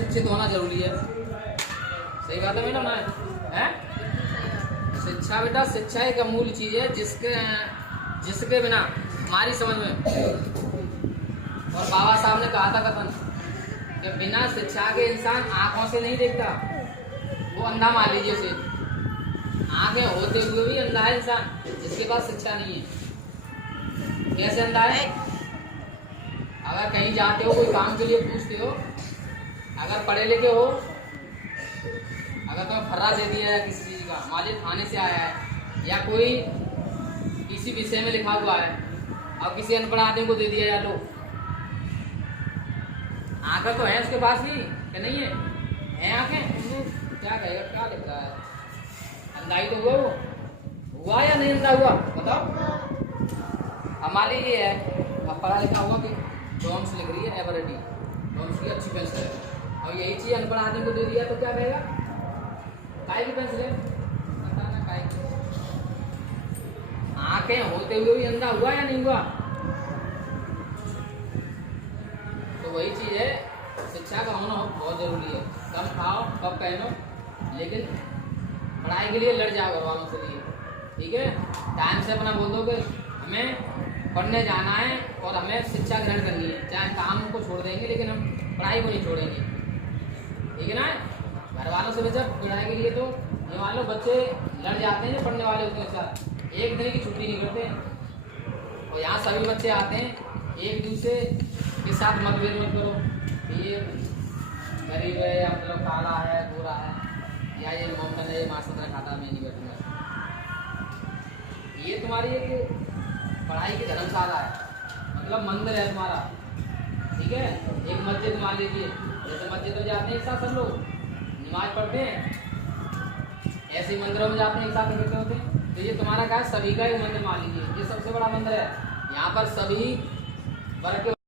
शिक्षित होना जरूरी है। सही बात है मैडम ना है? शिक्षा बेटा, शिक्षा एक अमूल्य चीज है जिसके बिना हमारी समझ में, और बाबा साहब ने कहा था कथन कि बिना शिक्षा के इंसान आंखों से नहीं देखता, वो अंधा मान लीजिए उसे। आंखें होते हुए भी अंधा है इंसान जिसके पास शिक्षा नहीं है। कैसे अंधा है? अगर कहीं जाते हो, कोई काम के लिए पूछते हो, अगर पढ़े लिखे हो, अगर तुम्हें फर्रा दे दिया है किसी चीज का, मान लीजिए थाने से आया है या कोई किसी विषय में लिखा हुआ है और किसी अनपढ़ आदमी को दे दिया, या लो, आंखें तो है उसके पास भी क्या नहीं है आंखें, क्या कहेगा, क्या लिख रहा है? अंधाई तो हुआ, वो हुआ या नहीं अंधा हुआ बताओ? हमारे ये है, अब पढ़ा लिखा हुआ कि डॉम्स लिख रही है, एवरेडी डॉम्स की अच्छी पेंसिल है, और यही चीज अनपढ़ आदमी को दे दिया तो क्या कहेगा? काय की पेंसिल है, बताना काय की। आंखें होते हुए भी अंधा हुआ या नहीं हुआ? तो वही चीज है, शिक्षा का होना बहुत जरूरी है। कम खाओ, कम पहनो, लेकिन पढ़ाई के लिए लड़ जाओ घर वालों से लिए, ठीक है? टाइम से अपना बोल दो कि हमें पढ़ने जाना है और हमें शिक्षा ग्रहण करनी है, चाहे काम को छोड़ देंगे लेकिन हम पढ़ाई को नहीं छोड़ेंगे, ठीक है ना? घर वालों से बच्चा पढ़ाई के लिए तो ये मान लो बच्चे लड़ जाते हैं, पढ़ने वाले होते हैं, साथ एक दिन की छुट्टी नहीं करते, और यहाँ सभी बच्चे आते हैं, एक दूसरे के साथ मतभेद मत करो, ये गरीब है या मतलब काला है, गोरा है, या ये मोमडन है, ये मास्टर तरह खाता, मैं नहीं बैठूंगा। ये तुम्हारी एक पढ़ाई की धर्मशाला है, मतलब मंदिर है तुम्हारा, ठीक है? एक मस्जिद मान लीजिए, जैसे मस्जिद में जाते हैं एक साथ सब लोग नमाज पढ़ते हैं, ऐसे ही मंदिरों में जाते हैं एक साथ इकट्ठे होते हैं, तो ये तुम्हारा क्या है? सभी का एक मंदिर मान लीजिए, ये सबसे बड़ा मंदिर है। यहाँ पर सभी वर्ग के